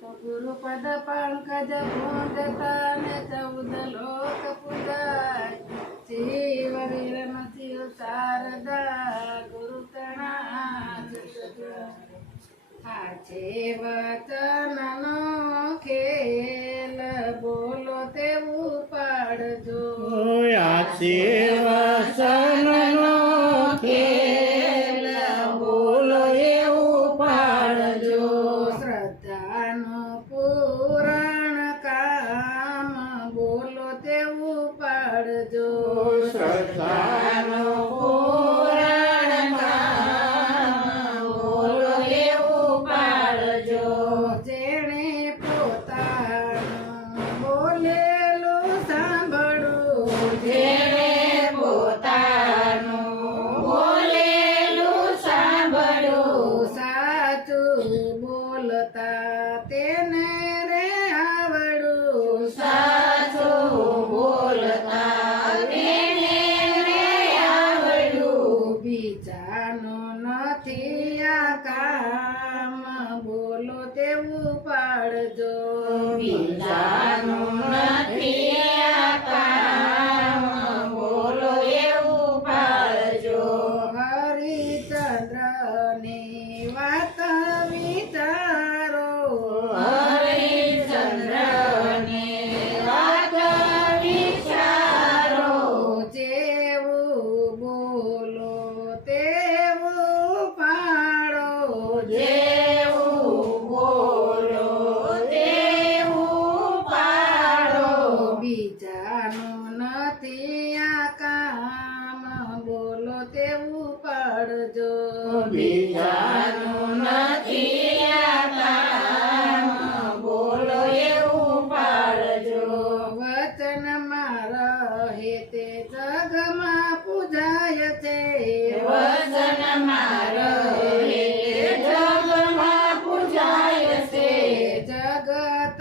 તો ગુરુપદ પંકજ પૂજતા ને 14 લોક પૂજાય શિવ વીર શિવ શારદા ગુરુ તણા હાચે વચનનો ખેલ બોલો તેવું પાડજો આચે વચનનો ખેલ બોલો એવું પાડજો શ્રદ્ધાનું પૂરણ કામ બોલો તેવું પાડજો શ્રદ્ધાનો પૂરણ કામ બોલો એવું પાડજો જેણે પોતાનું બોલેલું સાંભળું જેણે પોતાનું બોલેલું સાંભળ્યું સાચું બોલતા તેને રે આવડું સાચું બોલતા તેને રે આવડ્યું બીજાનું નથી આ કામ બોલો તેવું પાડજો બીજાનું નથી આ કામ બોલો એવું પાડજો હરિચંદ્રની વાત વિચારો હરિચંદ્રની વાત વિચારો જેવું બોલો તેવું પાડો જેવું બોલો તેવું પાડો બીજાનું નથી આ કામ બોલો તેવું પાડજો બીજાનું નથી આ કામ બોલો એવું પાડજો વચનમાં રહે તે જગમાં પૂજાય છે વચનમાં રહે જગમાં પૂજાય છે જગત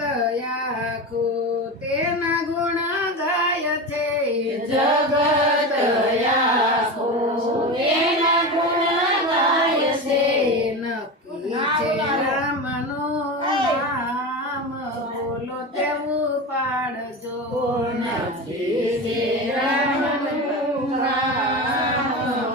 આખું તેના ગુણ ગાય છે જગત આખું એના ગુણ ગાય છે નક્કી છે રામનું નામ બોલો તેવું પાડજો નથી છે રામનું નામ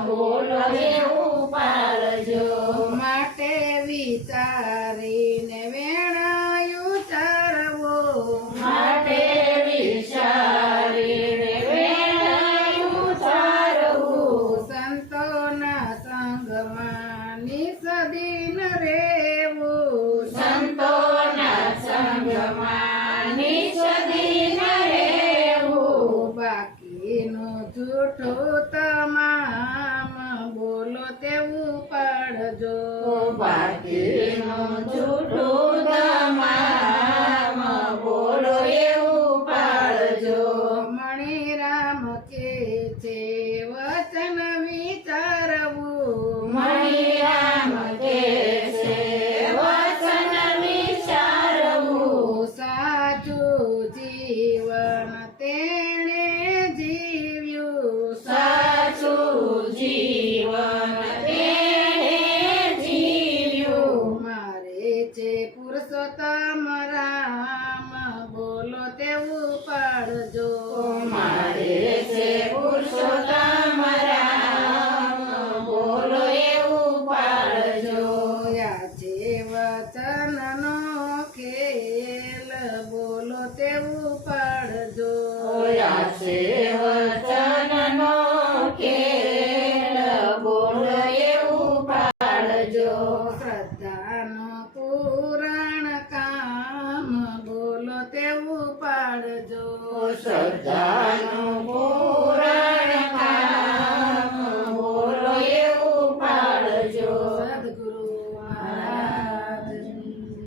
બોલો એવું પાડજો માટે વિચારીને વેણાયું ચારવું માટે વિચારીને વેણાયું ચારવું સંતોના સંગમાં નિસદીન રેવું સંતોના સંગમાં નિષદીન રહેવું બાકીનું જૂઠું તમામ બોલો તેવું પાડજો બાકીનું જૂઠું તમામ બોલો એવું પાડજો મણિરામ કે છે વચન વિચારવું મણિરામ કે છે વચન વિચારવું સાચું જીવન તેણે જીવ્યું સાચું જીવન તેણે જીવ્યું મારે છે પુરુષોત્તમ રામ બોલો તેવું પાડજો મારે છે પુરુષોત્તમ રામ બોલો એવું પાડજો યા છે વચનનો ખેલ બોલો તેવું પાડજો ઓયા છે